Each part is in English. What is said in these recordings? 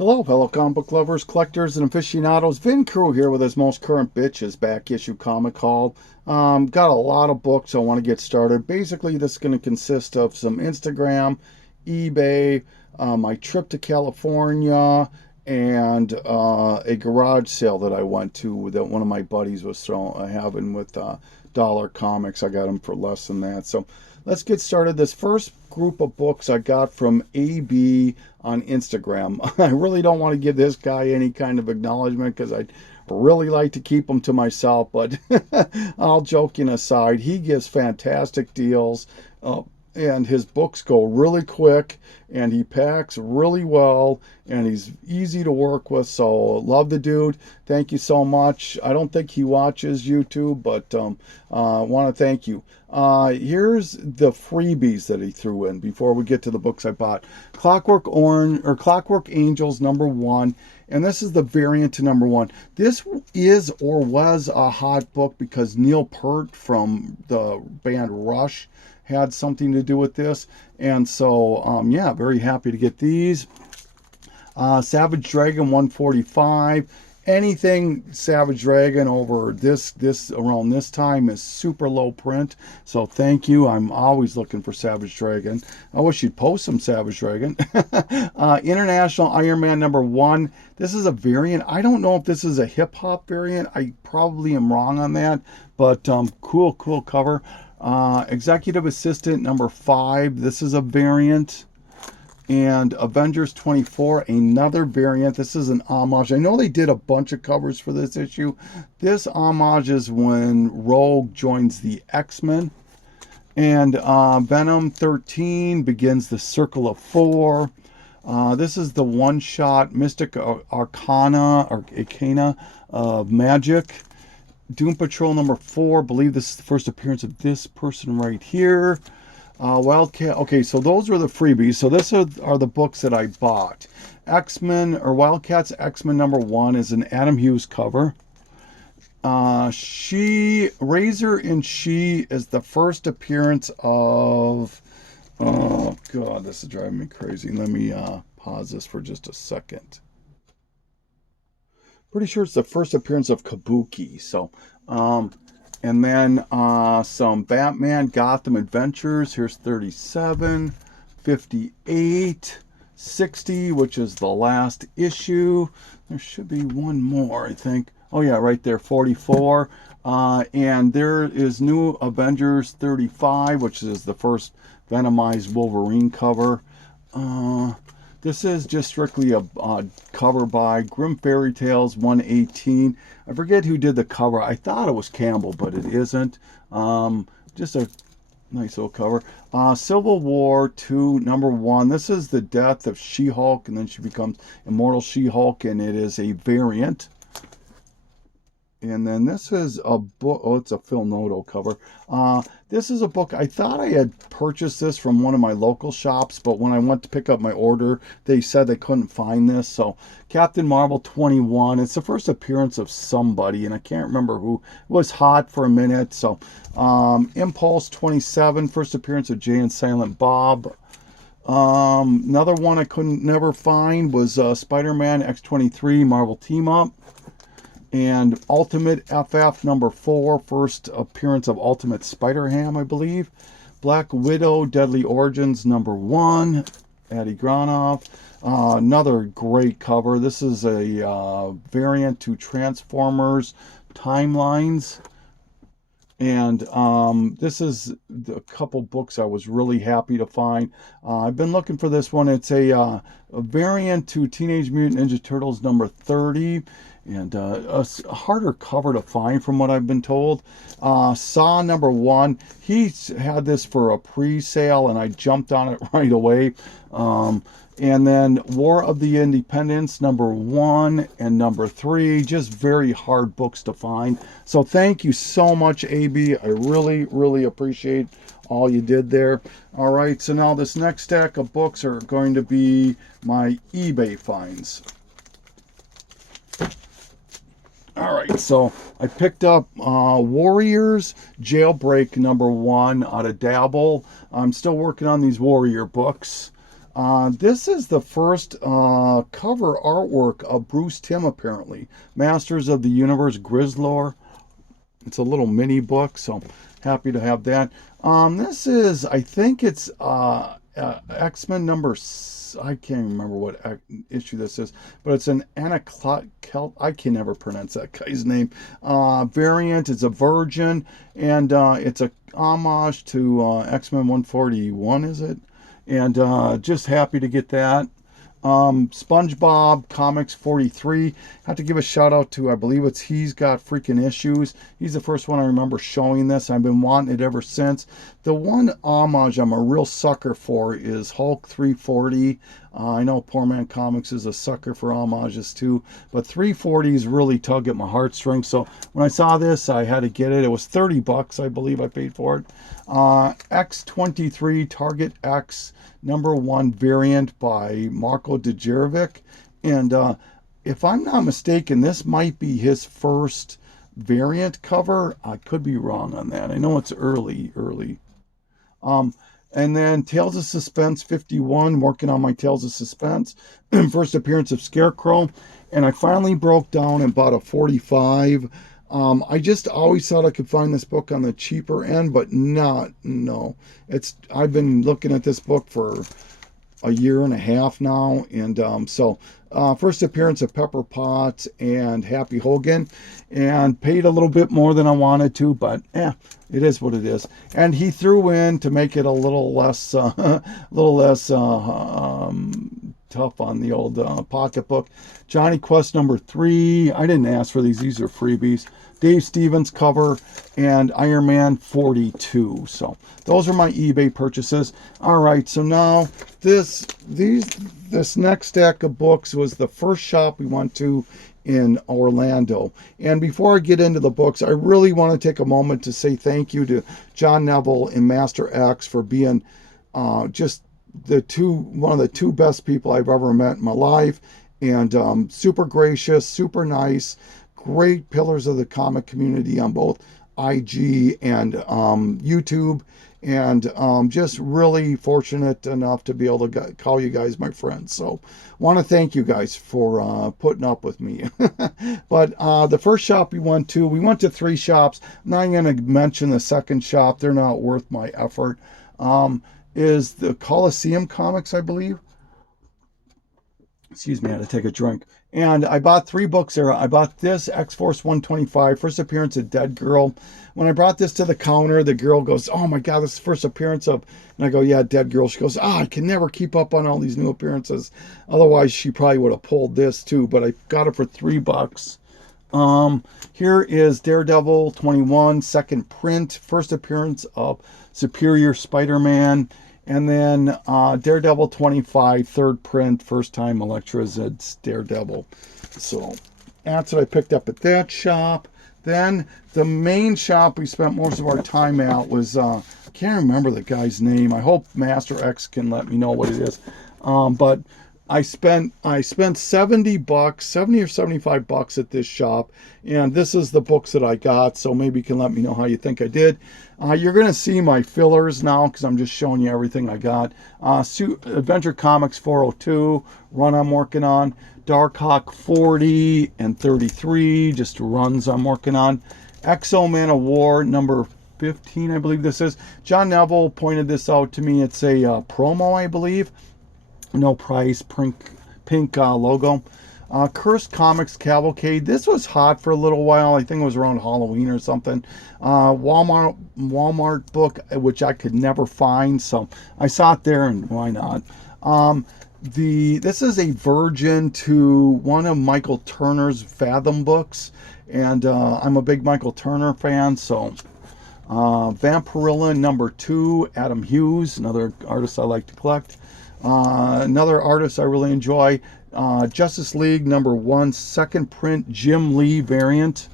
Hello, fellow comic book lovers, collectors, and aficionados. Vin Crew here with his most current BICH back issue comic haul. Got a lot of books I want to get started. Basically, this is going to consist of some Instagram, eBay, my trip to California, and a garage sale that I went to that one of my buddies was having with Dollar Comics. I got them for less than that. So let's get started. This first group of books I got from AB on Instagram. I really don't want to give this guy any kind of acknowledgement because I'd really like to keep them to myself, but all joking aside, he gives fantastic deals. And his books go really quick, and he packs really well, and he's easy to work with. So love the dude. Thank you so much. I don't think he watches YouTube, but I want to thank you. Here's the freebies that he threw in before we get to the books I bought. Clockwork Angels #1, and this is the variant to #1. This is or was a hot book because Neil Peart from the band Rush had something to do with this, and so yeah, very happy to get these. Savage Dragon 145. Anything Savage Dragon over this around this time is super low print, so thank you. I'm always looking for Savage Dragon. I wish you'd post some Savage Dragon. International Iron Man #1. This is a variant. I don't know if this is a hip hop variant. I probably am wrong on that, but cool cover. Executive Assistant #5. This is a variant. And Avengers 24, another variant. This is an homage. I know they did a bunch of covers for this issue. This homage is when Rogue joins the X-Men. And Venom 13 begins the Circle of 4. This is the one-shot Mystic Arcana of Magic. Doom Patrol #4. I believe this is the first appearance of this person right here. Wildcat. Okay, so those were the freebies. So this are the books that I bought. X-Men, or Wildcats X-Men #1 is an Adam Hughes cover. Razor and She is the first appearance of... Oh, God, this is driving me crazy. Let me pause this for just a second. Pretty sure it's the first appearance of Kabuki. So, and then some Batman Gotham Adventures. Here's 37, 58, 60, which is the last issue. There should be one more, I think. Oh yeah, right there, 44. And there is New Avengers 35, which is the first Venomized Wolverine cover. This is just strictly a cover by Grim Fairy Tales 118. I forget who did the cover. I thought it was Campbell, but it isn't. Just a nice little cover. Civil War 2 #1. This is the death of She-Hulk, and then she becomes Immortal She-Hulk, and it is a variant. And then this is a book. Oh, it's a Phil Noto cover. This is a book. I thought I had purchased this from one of my local shops, but when I went to pick up my order, they said they couldn't find this. So Captain Marvel 21. It's the first appearance of somebody, and I can't remember who. It was hot for a minute. So Impulse 27. First appearance of Jay and Silent Bob. Another one I never find was Spider-Man X-23 Marvel Team Up. And Ultimate FF #4, first appearance of Ultimate Spider-Ham, I believe. Black Widow Deadly Origins #1, Adi Granov. Another great cover. This is a variant to Transformers Timelines. And this is a couple books I was really happy to find. I've been looking for this one. It's a variant to Teenage Mutant Ninja Turtles #30. And a harder cover to find from what I've been told. Saw #1. He had this for a pre-sale, and I jumped on it right away. And then War of the Independents #1 and #3. Just very hard books to find. So thank you so much, AB. I really appreciate all you did there. All right, so now this next stack of books are going to be my eBay finds. All right, so I picked up Warriors Jailbreak #1 out of Dabble. I'm still working on these Warrior books. This is the first cover artwork of Bruce Timm, apparently. Masters of the Universe Grizzlore. It's a little mini book, so happy to have that. This is, I think it's X-Men number, I can't remember what issue this is, but it's an I can never pronounce that guy's name. Variant. It's a Virgin, and it's a homage to X-Men 141, is it? And just happy to get that. SpongeBob Comics 43. Have to give a shout out to, I believe it's He's Got Freaking Issues. He's the first one I remember showing this. I've been wanting it ever since. The one homage I'm a real sucker for is Hulk 340. I know Poor Man Comics is a sucker for homages too, but 340s really tug at my heartstrings. So when I saw this, I had to get it. It was 30 bucks, I believe I paid for it. X23 Target X #1 variant by Marko Djurjevic, and if I'm not mistaken, this might be his first variant cover. I could be wrong on that. I know it's early. And then Tales of Suspense 51, working on my Tales of Suspense. First appearance of Scarecrow, and I finally broke down and bought a 45. I just always thought I could find this book on the cheaper end, but no. I've been looking at this book for a year and a half now, and first appearance of Pepper Potts and Happy Hogan, and paid a little bit more than I wanted to, but it is what it is. And he threw in, to make it a little less tough on the old pocketbook, Johnny Quest #3. I didn't ask for these are freebies. Dave Stevens cover, and Iron Man 42. So those are my eBay purchases. All right, so now this next stack of books was the first shop we went to in Orlando. And before I get into the books, I really want to take a moment to say thank you to John Neville and Master X for being just one of the two best people I've ever met in my life, and super gracious, super nice, great pillars of the comic community on both IG and YouTube, and just really fortunate enough to be able to call you guys my friends. So want to thank you guys for putting up with me. But the first shop we went to 3 shops. I'm not going to mention the second shop. They're not worth my effort. Is the Coliseum Comics, I believe. Excuse me, I had to take a drink. And I bought 3 books there. I bought this, X-Force 125, first appearance of Dead Girl. When I brought this to the counter, the girl goes, "Oh my God, this is the first appearance of..." And I go, "Yeah, Dead Girl." She goes, "I can never keep up on all these new appearances." Otherwise, she probably would have pulled this too, but I got it for $3. Here is Daredevil 21, second print, first appearance of Superior Spider-Man. And then Daredevil 25, third print, first time Elektra's Daredevil. So that's what I picked up at that shop. Then the main shop we spent most of our time at was, can't remember the guy's name. I hope Master X can let me know what it is. But I spent $70 or $75 at this shop, and this is the books that I got, so maybe you can let me know how you think I did. You're going to see my fillers now because I'm just showing you everything I got. Adventure Comics 402, run I'm working on. Darkhawk 40 and 33, just runs I'm working on. X-O Man of War number 15, I believe this is. John Neville pointed this out to me. It's a promo, I believe. No price, pink logo. Cursed Comics Cavalcade. This was hot for a little while. I think it was around Halloween or something. Walmart book, which I could never find, so I saw it there, and why not? This is a virgin to one of Michael Turner's Fathom books, and I'm a big Michael Turner fan, so Vampirilla number 2, Adam Hughes, another artist I like to collect. Another artist I really enjoy, Justice League number 1, second print, Jim Lee variant.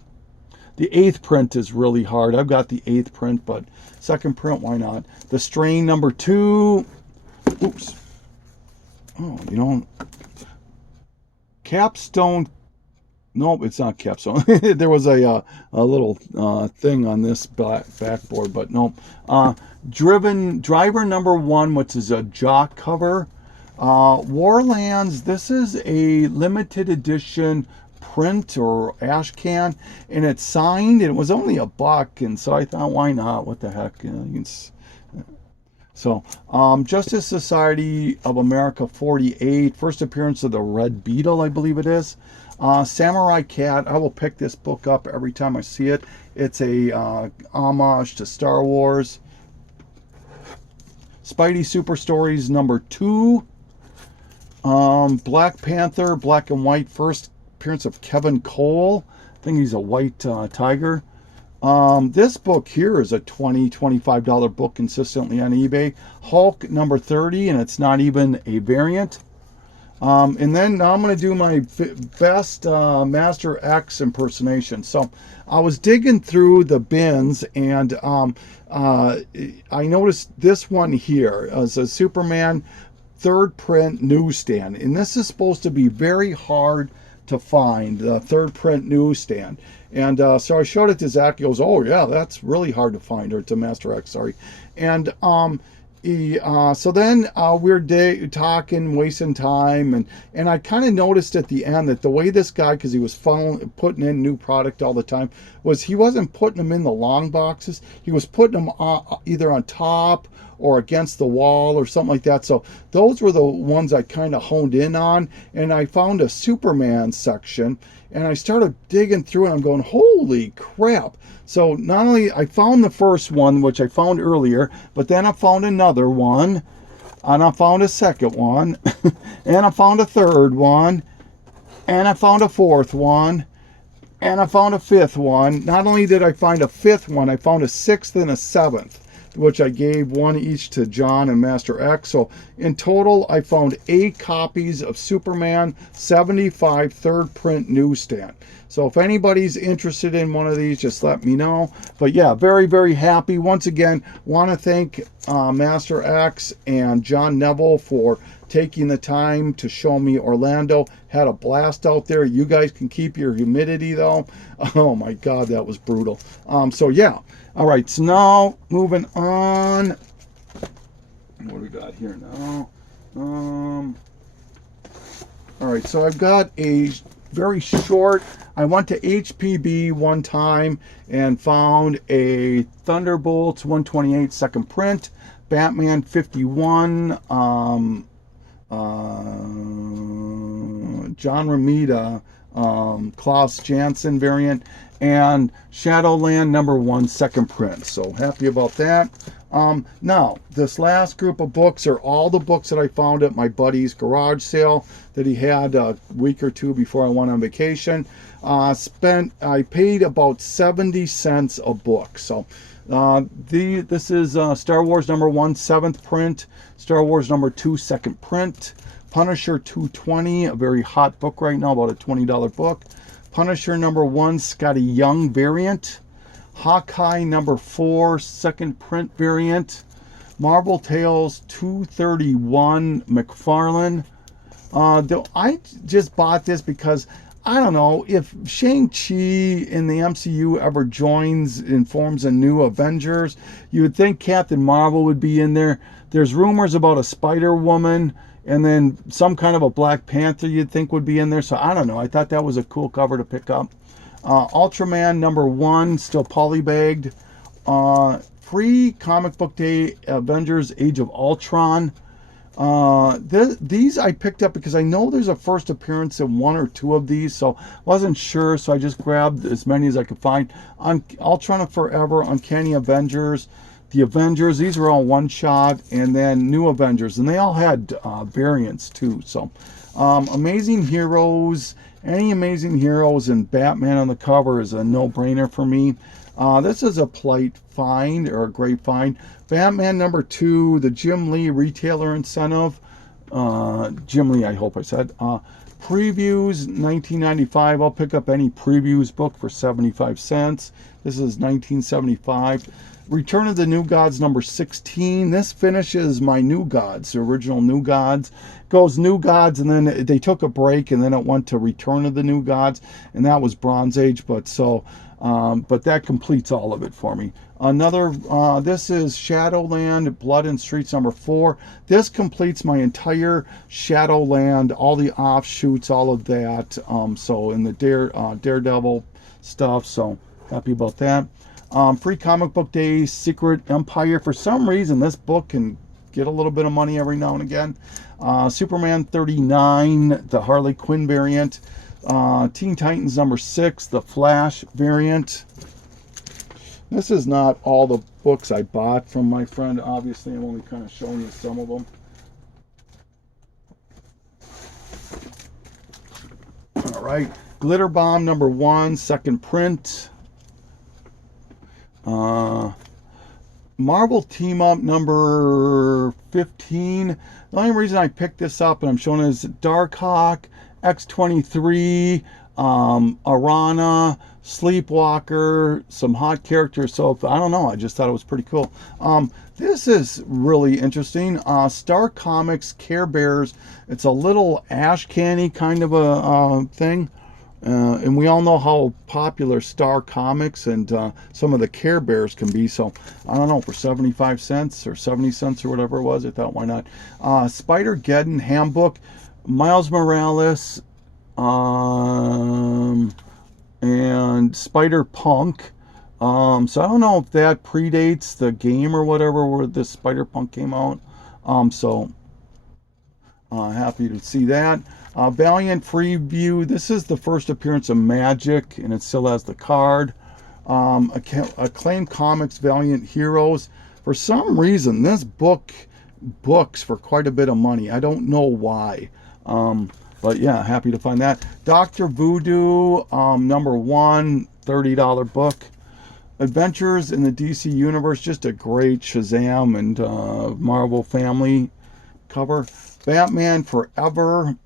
The 8th print is really hard. I've got the 8th print, but second print, why not? The Strain number 2. Oops. Oh, Capstone. Nope, it's not Capstone. There was a little thing on this backboard, but nope. Driver number 1, which is a jock cover. Warlands, this is a limited edition print or ash can, and it's signed, and it was only $1, and so I thought, why not? What the heck? So, Justice Society of America 48, first appearance of the Red Beetle, I believe it is. Samurai Cat, I will pick this book up every time I see it. It's a homage to Star Wars. Spidey Super Stories #2. Black Panther, black and white, first appearance of Kevin Cole. I think he's a white tiger. This book here is a $25 book consistently on eBay. Hulk #30, and it's not even a variant. And then now I'm going to do my best Master X impersonation. So I was digging through the bins, and I noticed this one here as a Superman third print newsstand, and this is supposed to be very hard to find, the third print newsstand. And so I showed it to Zach. He goes, oh yeah, that's really hard to find, or to Master X, sorry. And so then we're talking, wasting time, and I kind of noticed at the end that the way this guy, because he was putting in new product all the time, was he wasn't putting them in the long boxes. He was putting them either on top or against the wall or something like that. So those were the ones I kind of honed in on, and I found a Superman section, and I started digging through, and I'm going, holy crap. So not only I found the first one, which I found earlier, but then I found another one, and I found a second one, and I found a third one, and I found a fourth one, and I found a fifth one. Not only did I find a fifth one, I found a sixth and a seventh, which I gave one each to John and Master X. So in total, I found 8 copies of Superman 75 third print newsstand. So if anybody's interested in one of these, just let me know. But yeah, very, very happy. Once again, want to thank Master X and John Neville for taking the time to show me Orlando. Had a blast out there. You guys can keep your humidity though. Oh my God, that was brutal. So yeah. All right, so now moving on. What do we got here now? All right, so I've got a very short. I went to HPB one time and found a Thunderbolts 128 second print, Batman 51, John Romita, Klaus Janson variant, and Shadowland #1 second print. So happy about that. Now, this last group of books are all the books that I found at my buddy's garage sale that he had a week or two before I went on vacation. I paid about 70 cents a book. So this is Star Wars #1 7th print, Star Wars #2 second print, Punisher 220, a very hot book right now, about a $20 book. Punisher #1 Scotty Young variant. Hawkeye #4 second print variant. Marvel Tales 231 McFarlane. I just bought this because I don't know if Shang-Chi in the MCU ever joins and forms a new Avengers. You would think Captain Marvel would be in there. There's rumors about a Spider-Woman, and then some kind of a Black Panther you'd think would be in there. So I don't know. I thought that was a cool cover to pick up. Ultraman #1, still polybagged. Free Comic Book Day, Avengers Age of Ultron. These I picked up because I know there's a first appearance in 1 or 2 of these. So wasn't sure. So I just grabbed as many as I could find. Ultron Forever, Uncanny Avengers. The Avengers, these were all one shot, and then New Avengers, and they all had variants too. So Amazing Heroes, any Amazing Heroes and Batman on the cover is a no-brainer for me. This is a polite find, or a great find. Batman #2, the Jim Lee retailer incentive. Jim Lee, I hope I said. Previews 1995. I'll pick up any previews book for 75 cents. This is 1975. Return of the New Gods number 16. This finishes my New Gods, the original New Gods. Goes New Gods, and then they took a break, and then it went to Return of the New Gods, and that was Bronze Age. But that completes all of it for me. Another, this is Shadowland, Blood and Streets number 4. This completes my entire Shadowland, all the offshoots, all of that. So in the Daredevil stuff, so happy about that. Free Comic Book Day, Secret Empire. For some reason, this book can get a little bit of money every now and again. Superman 39, the Harley Quinn variant. Teen Titans number 6, the Flash variant. This is not all the books I bought from my friend. Obviously, I'm only kind of showing you some of them. All right. Glitter Bomb number 1, second print. Marvel Team Up number 15. The only reason I picked this up and I'm showing it is Darkhawk, X-23, Arana, Sleepwalker, some hot characters. So I don't know, I just thought it was pretty cool. This is really interesting. Star Comics Care Bears. It's a little ash canny kind of a thing. And we all know how popular Star Comics and some of the Care Bears can be. So, I don't know, for 75 cents or 70 cents or whatever it was, I thought, why not? Spider-Geddon Handbook, Miles Morales, and Spider-Punk. So, I don't know if that predates the game or whatever where this Spider-Punk came out. Happy to see that. Valiant Freeview. This is the first appearance of Magic, and it still has the card. Acclaimed Comics Valiant Heroes. For some reason, this book books for quite a bit of money. I don't know why. But yeah, happy to find that. Dr. Voodoo, number 1, $30 book. Adventures in the DC Universe, just a great Shazam and Marvel family cover. Batman Forever,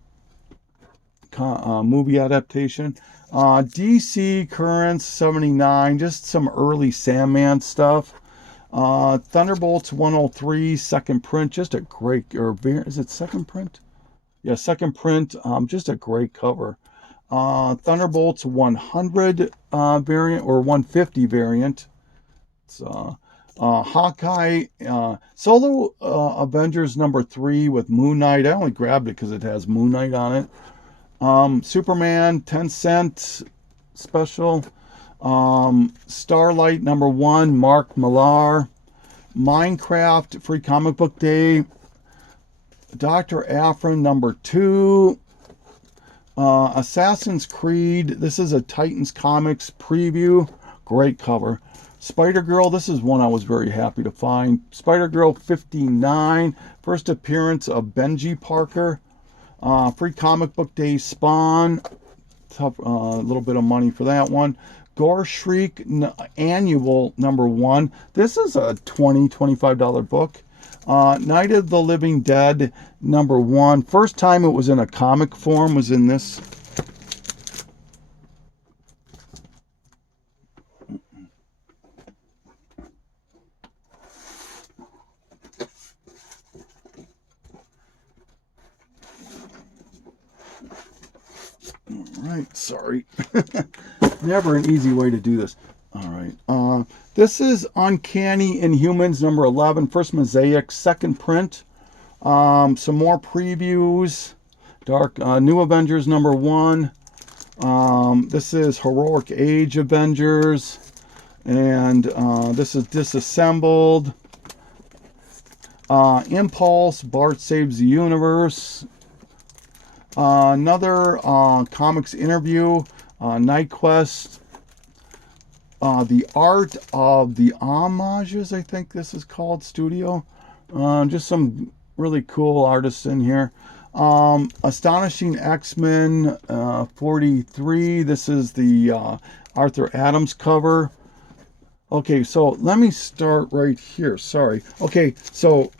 movie adaptation. DC Currents 79, just some early Sandman stuff. Thunderbolts 103, second print, just a great, or is it second print? Yeah, second print, just a great cover. Thunderbolts 100 variant, or 150 variant. It's Hawkeye, Solo Avengers number 3 with Moon Knight. I only grabbed it because it has Moon Knight on it. Superman 10-cent special. Starlight number 1, Mark Millar. Minecraft Free Comic Book Day. Dr. Afrin number 2. Assassin's Creed. This is a Titans Comics preview. Great cover. Spider-Girl, this is one I was very happy to find. Spider-Girl 59, first appearance of Benji Parker. Free Comic Book Day Spawn, tough, little bit of money for that one. Gore Shriek Annual number 1. This is a $25 book. Night of the Living Dead number 1. First time it was in a comic form was in this. Right, sorry. Never an easy way to do this. All right. This is Uncanny Inhumans number 11, first Mosaic, second print. Some more previews. New Avengers number 1. This is Heroic Age Avengers. And this is Disassembled. Impulse, Bart Saves the Universe. Another comics interview, Night Quest, the Art of the Homages, I think this is called, studio. Just some really cool artists in here. Astonishing X-Men 43. This is the Arthur Adams cover. Okay, so let me start right here. Sorry. Okay, so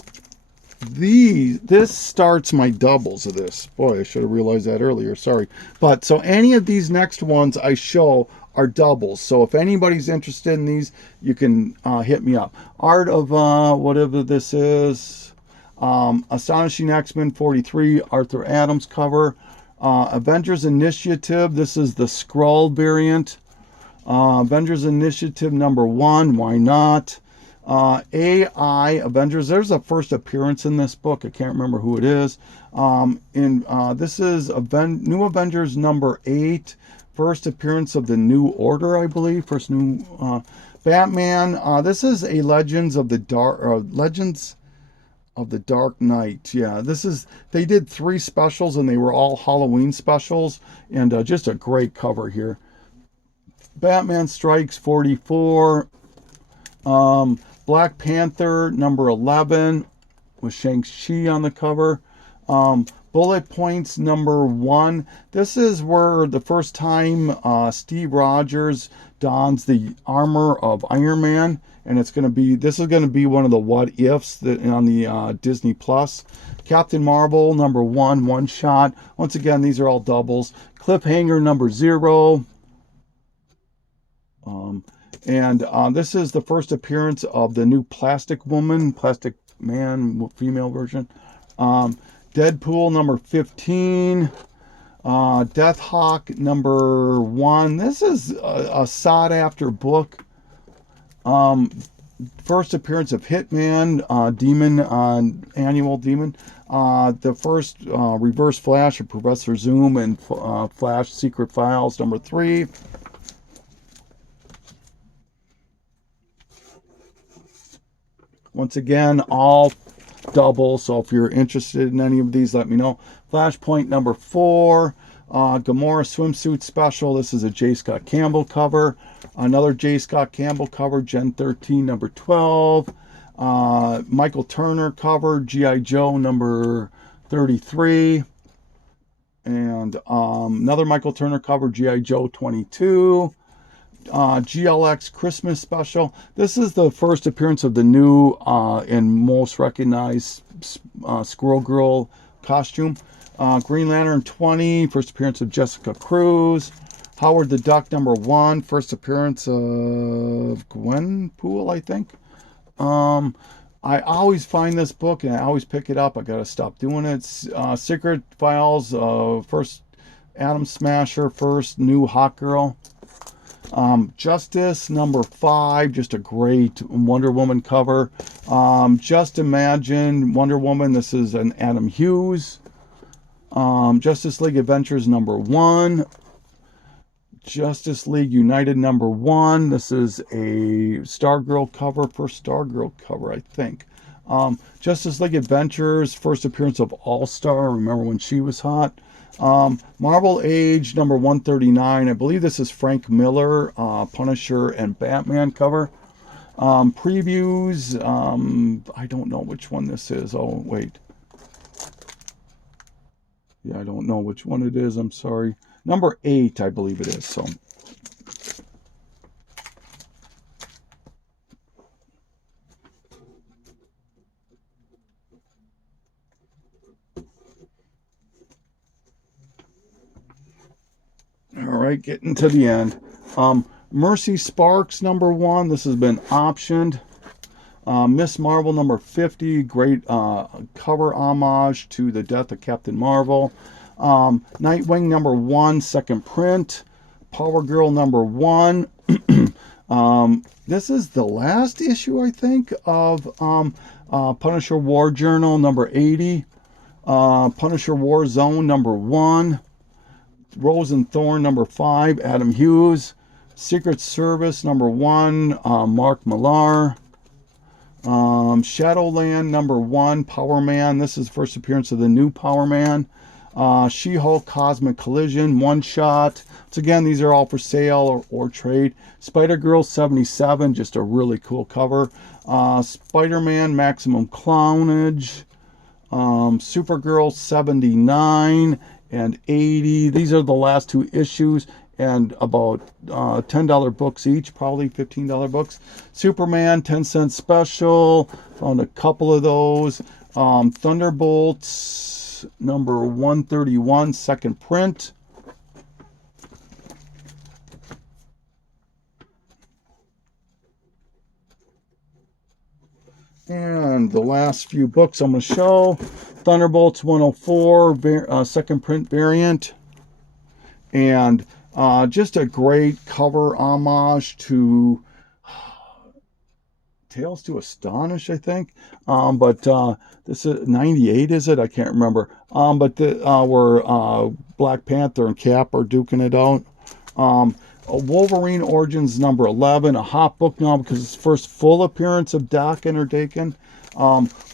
This starts my doubles of this. Boy, I should have realized that earlier. Sorry. But so any of these next ones I show are doubles. So if anybody's interested in these, you can hit me up. Art of whatever this is. Astonishing X-Men 43, Arthur Adams cover. Avengers Initiative. This is the Skrull variant. Avengers Initiative #1. Why not? AI Avengers. There's a first appearance in this book. I can't remember who it is. This is New Avengers #8. First appearance of the New Order, I believe. First new Batman. This is a Legends of the Dark Knight. Yeah, they did 3 specials and they were all Halloween specials, and just a great cover here. Batman Strikes 44. Black Panther #11 with Shang-Chi on the cover. Bullet Points #1. This is where the first time Steve Rogers dons the armor of Iron Man, and this is going to be one of the what ifs that on the Disney Plus. Captain Marvel #1, one shot. Once again, these are all doubles. Cliffhanger #0. This is the first appearance of the new Plastic Man, female version. Deadpool #15. Deathhawk #1. This is a sought after book. First appearance of Hitman, Annual Demon. The first Reverse Flash of Professor Zoom and Flash Secret Files #3. Once again, all double, so if you're interested in any of these, let me know. Flashpoint #4. Gamora swimsuit special. This is a J. Scott Campbell cover. Another J. Scott Campbell cover, Gen 13 #12. Michael Turner cover, G.I. Joe #33. And another Michael Turner cover, G.I. Joe tweety GLX Christmas special. This is the first appearance of the new and most recognized Squirrel Girl costume. Green Lantern 20, first appearance of Jessica Cruz. Howard the Duck #1, first appearance of Gwenpool, I think. I always find this book and I always pick it up. I gotta stop doing it. Secret Files, first Atom Smasher, first new Hot Girl. Justice #5, just a great Wonder Woman cover. Just Imagine Wonder Woman, this is an Adam Hughes. Justice League Adventures #1. Justice League United #1. This is a Stargirl cover, first Stargirl cover, I think. Justice League Adventures, first appearance of All-Star. Remember when she was hot? Marvel Age #139. I believe this is Frank Miller, Punisher and Batman cover. Previews. I don't know which one this is. Oh, wait. Yeah, I don't know which one it is. I'm sorry. #8, I believe it is. So. All right, getting to the end. Mercy Sparks #1. This has been optioned. Miss Marvel #50. Great cover homage to the death of Captain Marvel. Nightwing #1. Second print. Power Girl #1. This is the last issue, I think, of Punisher War Journal #80. Punisher War Zone #1. Rose and Thorn #5, Adam Hughes. Secret Service #1, Mark Millar. Shadowland #1, Power Man. This is the first appearance of the new Power Man. She-Hulk Cosmic Collision, one shot. So again, these are all for sale or trade. Spider-Girl 77, just a really cool cover. Spider-Man Maximum Clownage. Supergirl 79 and 80. These are the last 2 issues, and about $10 books each, probably $15 books. Superman 10-cent special, found a couple of those. Thunderbolts number 131, second print. And the last few books I'm going to show. Thunderbolts 104, second print variant. And just a great cover homage to Tales to Astonish, I think. But this is 98, is it? I can't remember. But where Black Panther and Cap are duking it out. A Wolverine Origins number 11, a hot book now because it's first full appearance of Daken or Daken.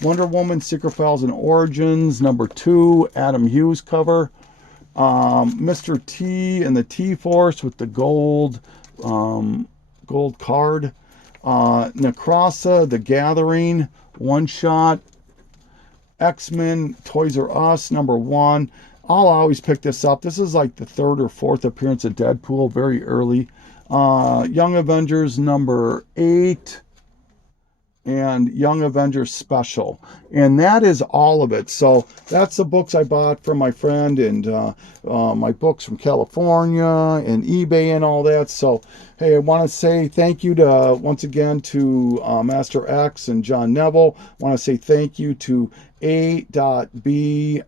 Wonder Woman Secret Files and Origins number 2, Adam Hughes cover. Mr. T and the T-Force with the gold card. Necrosa, The Gathering, one shot. X-Men Toys R Us number 1. I'll always pick this up. This is like the 3rd or 4th appearance of Deadpool, very early. Young Avengers number 8 and Young Avengers Special. And that is all of it. So that's the books I bought from my friend, and my books from California and eBay and all that. So, hey, I want to say thank you to, once again, to Master X and John Neville. I want to say thank you to A.B.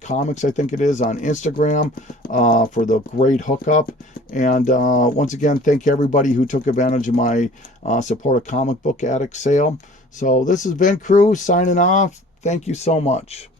Comics, I think it is, on Instagram for the great hookup. And once again, thank everybody who took advantage of my Support a Comic Book Addict sale. So this has been Crew signing off. Thank you so much.